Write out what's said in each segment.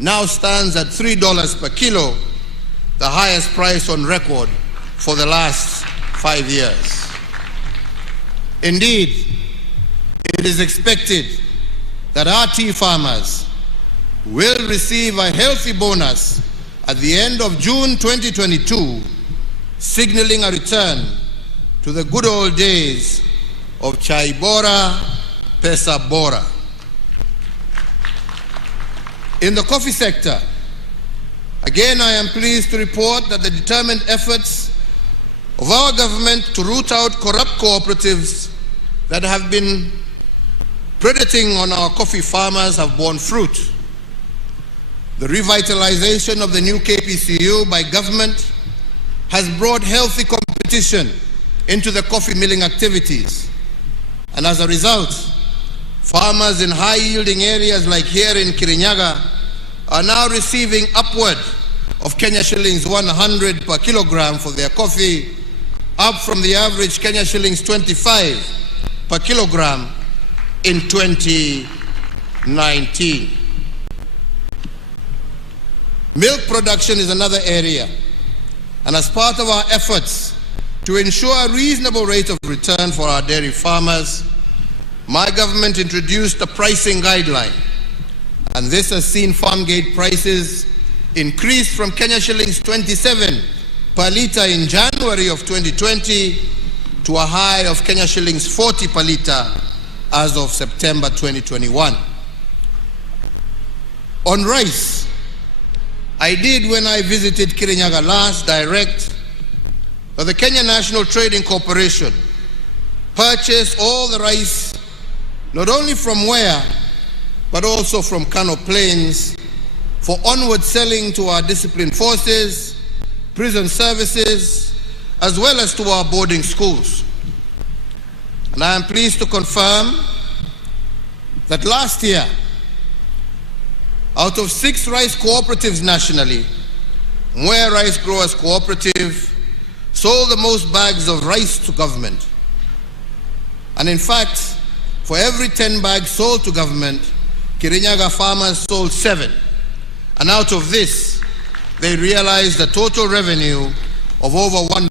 now stands at $3 per kilo, the highest price on record for the last 5 years. Indeed, it is expected that our tea farmers will receive a healthy bonus at the end of June 2022, signaling a return to the good old days of Chai Bora, Pesa Bora. In the coffee sector, again I am pleased to report that the determined efforts of our government to root out corrupt cooperatives that have been predating on our coffee farmers have borne fruit. The revitalization of the new KPCU by government has brought healthy competition into the coffee milling activities. And as a result, farmers in high-yielding areas like here in Kirinyaga are now receiving upward of Kenya shillings 100 per kilogram for their coffee, up from the average Kenya shillings 25 per kilogram in 2019. Milk production is another area, and as part of our efforts to ensure a reasonable rate of return for our dairy farmers, my government introduced a pricing guideline, and this has seen farm gate prices increase from Kenya shillings 27 per litre in January of 2020 to a high of Kenya shillings 40 per litre as of September 2021. On rice, I did, when I visited Kirinyaga last, direct that the Kenya National Trading Corporation purchase all the rice, not only from Ware, but also from Kano Plains, for onward selling to our disciplined forces, prison services, as well as to our boarding schools. And I am pleased to confirm that last year, out of 6 rice cooperatives nationally, Mwea Rice Growers Cooperative sold the most bags of rice to government. And in fact, for every 10 bags sold to government, Kirinyaga farmers sold 7. And out of this, they realized a total revenue of over 1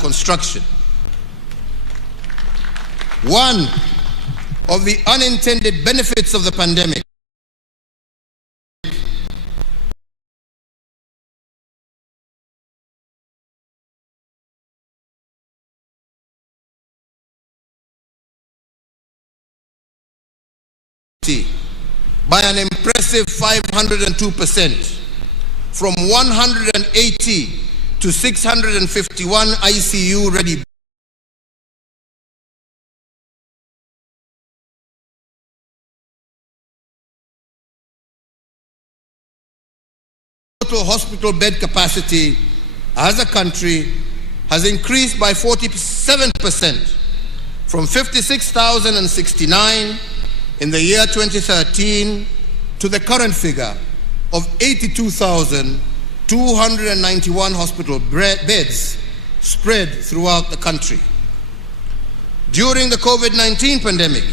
construction. One of the unintended benefits of the pandemic by an impressive 502%, from 180 to 651 ICU ready total hospital bed capacity as a country has increased by 47%, from 56,069 in the year 2013 to the current figure of 82,291 hospital beds spread throughout the country. During the COVID-19 pandemic,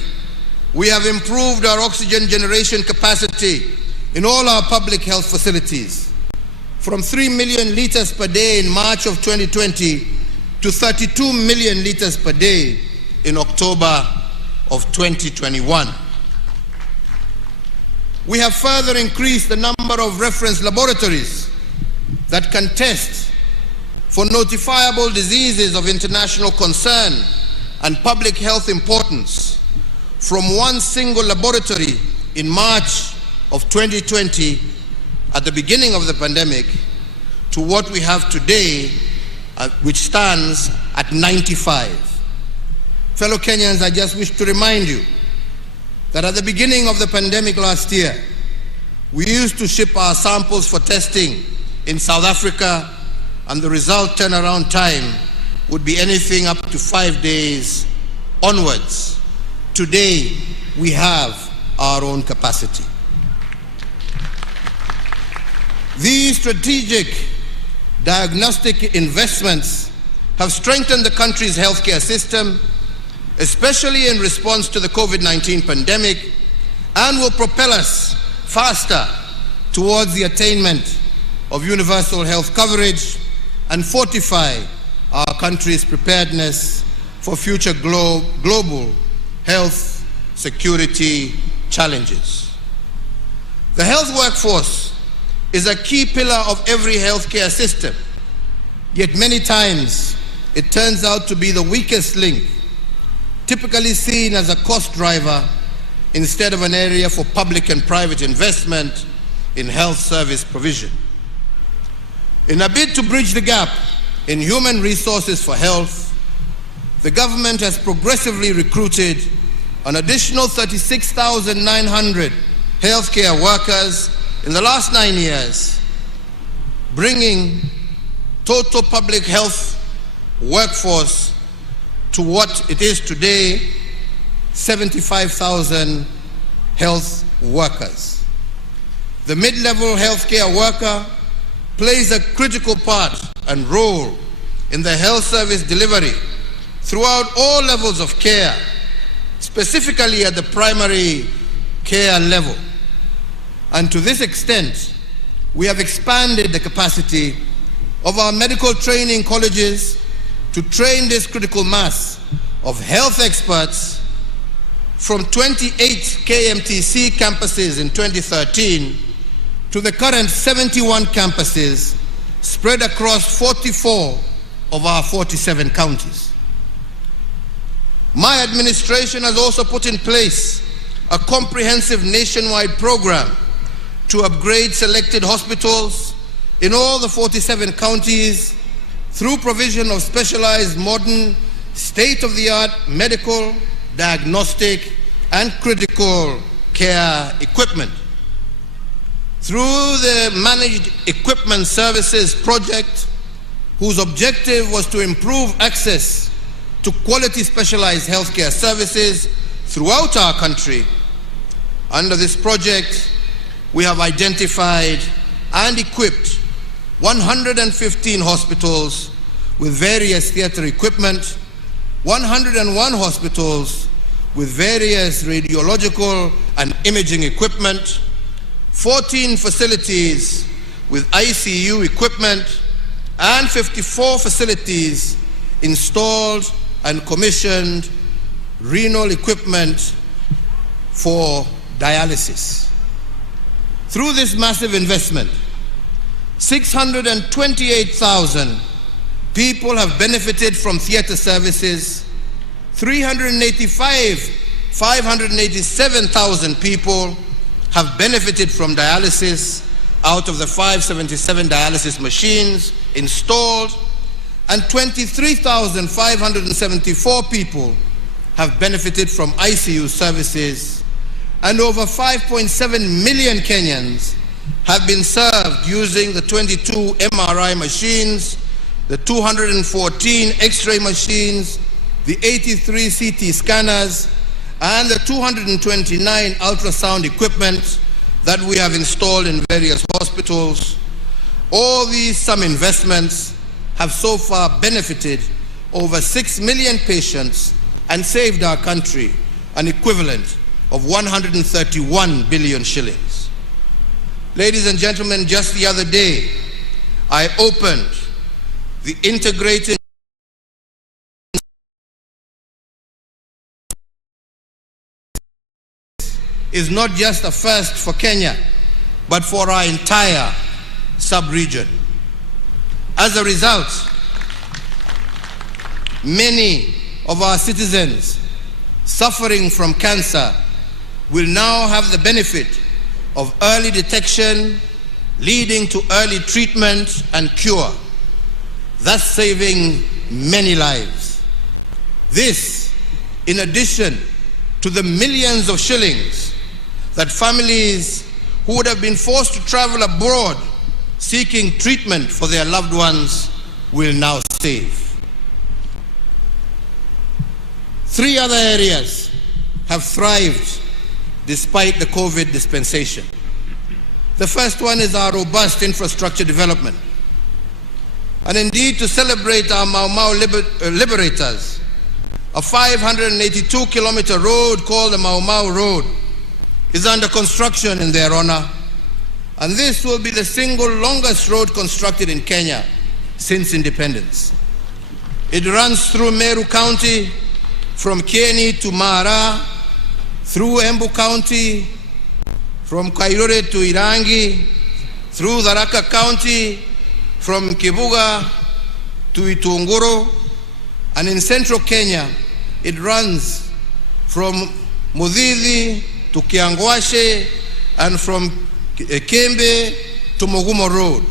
we have improved our oxygen generation capacity in all our public health facilities, from 3 million liters per day in March of 2020 to 32 million liters per day in October of 2021. We have further increased the number of reference laboratories that can test for notifiable diseases of international concern and public health importance, from one single laboratory in March of 2020 at the beginning of the pandemic to what we have today, which stands at 95. Fellow Kenyans, I just wish to remind you that at the beginning of the pandemic last year, we used to ship our samples for testing in South Africa, and the result turnaround time would be anything up to 5 days onwards. today we have our own capacity. These strategic diagnostic investments have strengthened the country's healthcare system, especially in response to the COVID-19 pandemic, and will propel us faster towards the attainment of universal health coverage and fortify our country's preparedness for future global health security challenges. The health workforce is a key pillar of every healthcare system, yet many times it turns out to be the weakest link, typically seen as a cost driver instead of an area for public and private investment in health service provision. In a bid to bridge the gap in human resources for health, the government has progressively recruited an additional 36,900 healthcare workers in the last 9 years, bringing total public health workforce to what it is today, 75,000 health workers. The mid-level healthcare worker plays a critical part and role in the health service delivery throughout all levels of care, specifically at the primary care level. And to this extent, we have expanded the capacity of our medical training colleges to train this critical mass of health experts from 28 KMTC campuses in 2013 to the current 71 campuses spread across 44 of our 47 counties. My administration has also put in place a comprehensive nationwide program to upgrade selected hospitals in all the 47 counties through provision of specialized, modern, state-of-the-art medical, diagnostic, and critical care equipment. Through the Managed Equipment Services project, whose objective was to improve access to quality specialized healthcare services throughout our country. Under this project, we have identified and equipped 115 hospitals with various theater equipment, 101 hospitals with various radiological and imaging equipment, 14 facilities with ICU equipment, and 54 facilities installed and commissioned renal equipment for dialysis. Through this massive investment, 628,000 people have benefited from theater services, 587,000 people have benefited from dialysis out of the 577 dialysis machines installed, and 23,574 people have benefited from ICU services, and over 5.7 million Kenyans have been served using the 22 MRI machines, the 214 X-ray machines, the 83 CT scanners, and the 229 ultrasound equipment that we have installed in various hospitals. All these some investments have so far benefited over 6 million patients and saved our country an equivalent of 131 billion shillings. Ladies and gentlemen, just the other day, I opened the integrated is not just a first for Kenya, but for our entire sub-region. As a result, many of our citizens suffering from cancer will now have the benefit of early detection leading to early treatment and cure, thus saving many lives. This, in addition to the millions of shillings that families who would have been forced to travel abroad seeking treatment for their loved ones will now save. 3 other areas have thrived despite the COVID dispensation. The first one is our robust infrastructure development. And indeed, to celebrate our Mau Mau liberators, a 582-kilometer road called the Mau Mau Road is under construction in their honor. And this will be the single longest road constructed in Kenya since independence. It runs through Meru County, from Kieni to Mara, through Embu County, from Kairore to Irangi, through Tharaka County, from Kibuga to Itunguru, and in central Kenya, it runs from Muthidi to Kiangwashe, and from Kembe to Mogumo Road.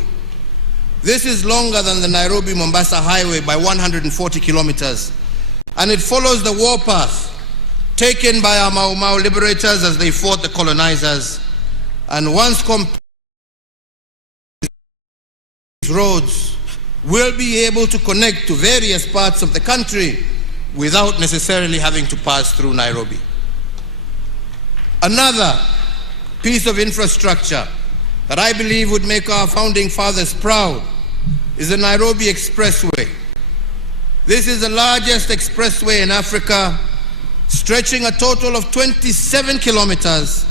This is longer than the Nairobi-Mombasa highway by 140 kilometers, and it follows the warpath taken by our Mau Mau liberators as they fought the colonizers. And once complete, roads will be able to connect to various parts of the country without necessarily having to pass through Nairobi. Another piece of infrastructure that I believe would make our founding fathers proud is the Nairobi Expressway. This is the largest expressway in Africa, stretching a total of 27 kilometers,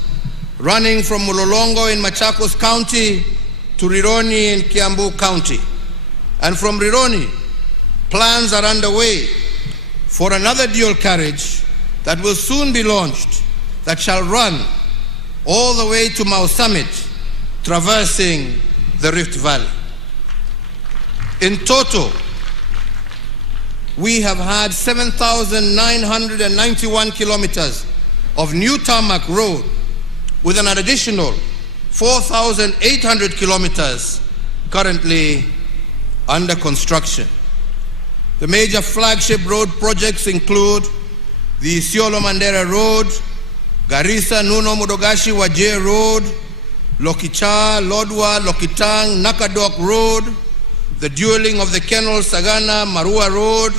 running from Mulolongo in Machakos County to Rironi in Kiambu County. And from Rironi, plans are underway for another dual carriage that will soon be launched that shall run all the way to Mau Summit, traversing the Rift Valley. In total, we have had 7,991 kilometers of new tarmac road with an additional 4,800 kilometers currently under construction. The major flagship road projects include the Isiolo Mandera Road, Garissa Nuno Mudogashi Wajir Road, Lokicha, Lodwa, Lokitang, Nakadok Road, the dualling of the Kenol Sagana Marua Road,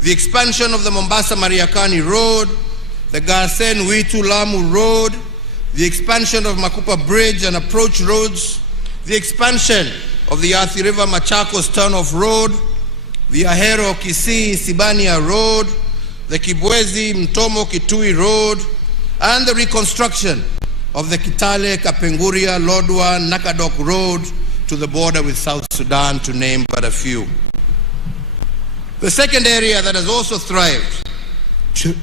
the expansion of the Mombasa Mariakani Road, the Garsen Witu Lamu Road, the expansion of Makupa Bridge and approach roads, the expansion of the Athi River Machakos Turnoff Road, the Ahero Kisii Sibania Road, the Kibwezi Mtomo Kitui Road, and the reconstruction of the Kitale Kapenguria Lodwa Nakadok Road to the border with South Sudan, to name but a few. The second area that has also thrived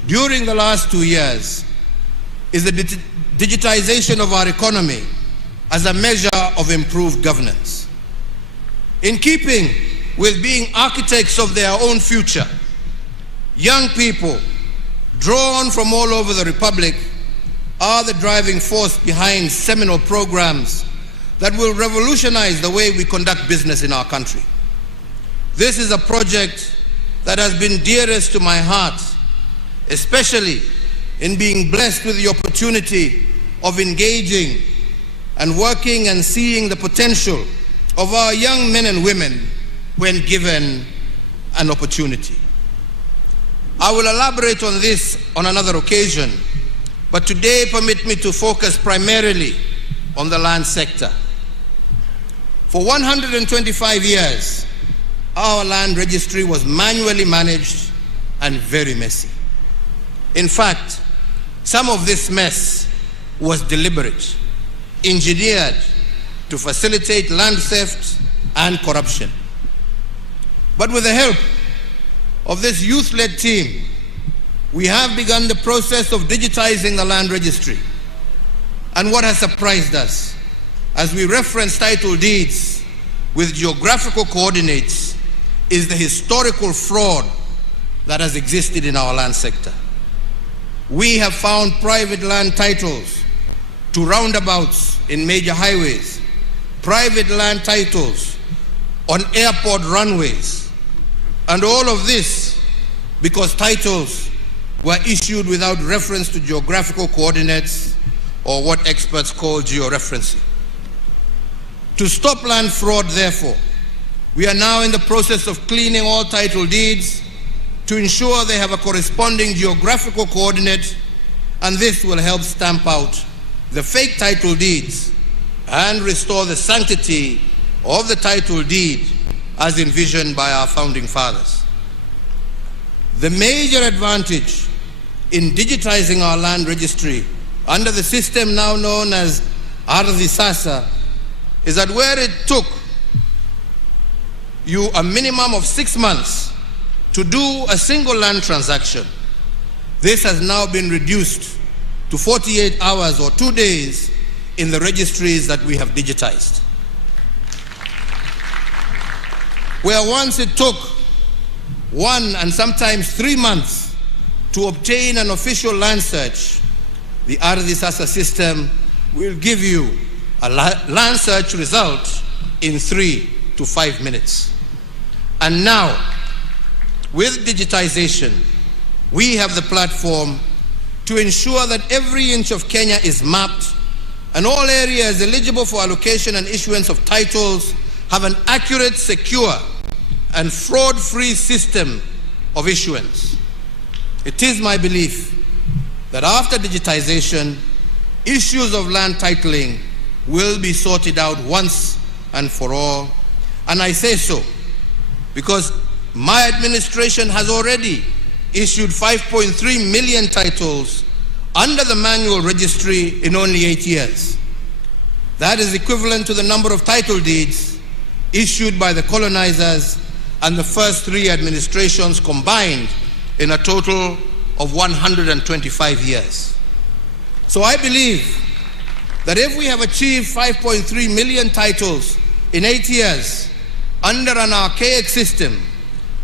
during the last 2 years is the digitization of our economy as a measure of improved governance. In keeping with being architects of their own future, young people drawn from all over the Republic are the driving force behind seminal programs that will revolutionize the way we conduct business in our country. This is a project that has been dearest to my heart, especially in being blessed with the opportunity of engaging and working and seeing the potential of our young men and women when given an opportunity. I will elaborate on this on another occasion, but today permit me to focus primarily on the land sector. For 125 years, our land registry was manually managed and very messy. In fact, some of this mess was deliberate, engineered to facilitate land theft and corruption. But with the help of this youth-led team, we have begun the process of digitizing the land registry. And what has surprised us, as we reference title deeds with geographical coordinates, is the historical fraud that has existed in our land sector. We have found private land titles to roundabouts in major highways, private land titles on airport runways, and all of this because titles were issued without reference to geographical coordinates, or what experts call georeferencing. To stop land fraud, therefore, we are now in the process of cleaning all title deeds to ensure they have a corresponding geographical coordinate and this will help stamp out the fake title deeds and restore the sanctity of the title deed as envisioned by our founding fathers. The major advantage in digitizing our land registry under the system now known as Ardhi Sasa is that where it took you a minimum of 6 months to do a single land transaction, this has now been reduced to 48 hours or 2 days in the registries that we have digitized. Where once it took 1 and sometimes 3 months to obtain an official land search, the Ardhi Sasa system will give you a land search result in 3 to 5 minutes. And now, with digitization, we have the platform to ensure that every inch of Kenya is mapped and all areas eligible for allocation and issuance of titles have an accurate, secure, and fraud-free system of issuance. It is my belief that after digitization, issues of land titling will be sorted out once and for all. And I say so because my administration has already issued 5.3 million titles under the manual registry in only 8 years. That is equivalent to the number of title deeds issued by the colonizers and the first 3 administrations combined in a total of 125 years. So I believe that if we have achieved 5.3 million titles in 8 years under an archaic system,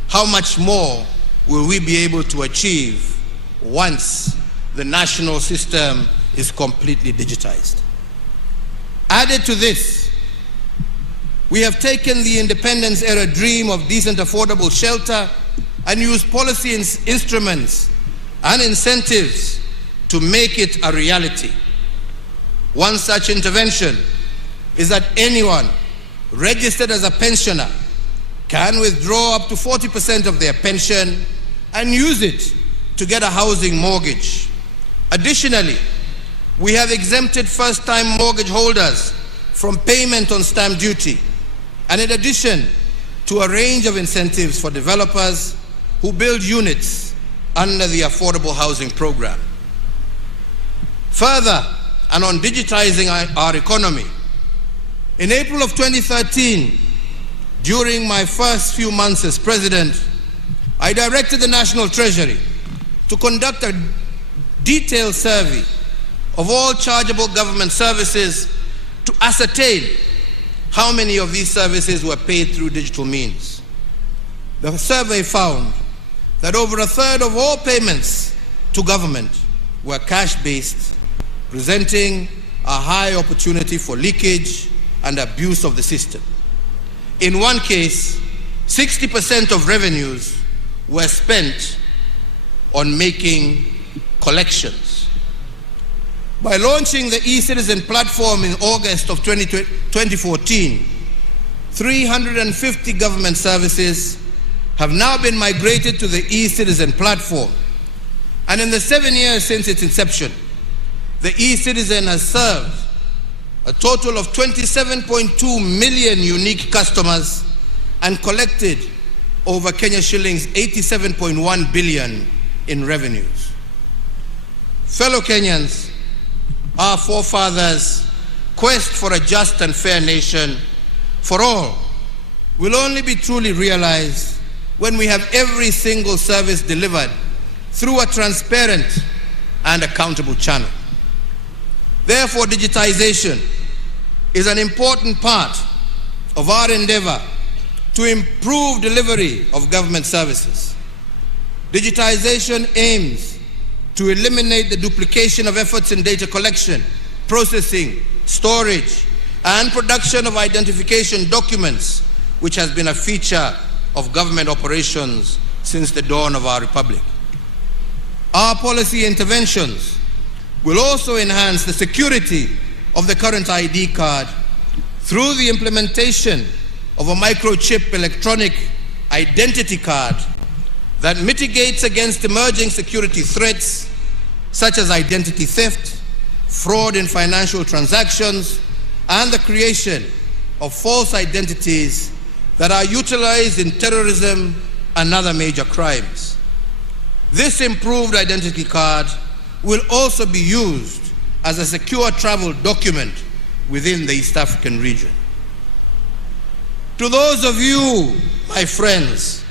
how much more will we be able to achieve once the national system is completely digitized? Added to this, we have taken the independence era dream of decent, affordable shelter and used policy instruments and incentives to make it a reality. One such intervention is that anyone registered as a pensioner can withdraw up to 40% of their pension and use it to get a housing mortgage. Additionally, we have exempted first-time mortgage holders from payment on stamp duty, and in addition to a range of incentives for developers who build units under the Affordable Housing Program. Further, and on digitizing our economy, in April of 2013, during my first few months as president, I directed the National Treasury to conduct a detailed survey of all chargeable government services to ascertain how many of these services were paid through digital means. The survey found that over 1/3 of all payments to government were cash-based, presenting a high opportunity for leakage and abuse of the system. In one case, 60% of revenues were spent on making collections. By launching the e-Citizen platform in August of 2014, 350 government services have now been migrated to the e-Citizen platform. And in the 7 years since its inception, the e-Citizen has served a total of 27.2 million unique customers and collected over Kenya shillings 87.1 billion in revenues. Fellow Kenyans, our forefathers' quest for a just and fair nation for all will only be truly realized when we have every single service delivered through a transparent and accountable channel. Therefore, digitization is an important part of our endeavor to improve delivery of government services. Digitization aims to eliminate the duplication of efforts in data collection, processing, storage, and production of identification documents, which has been a feature of government operations since the dawn of our republic. Our policy interventions will also enhance the security of the current ID card through the implementation of a microchip electronic identity card that mitigates against emerging security threats such as identity theft, fraud in financial transactions, and the creation of false identities that are utilized in terrorism and other major crimes. This improved identity card will also be used as a secure travel document within the East African region. To those of you, my friends,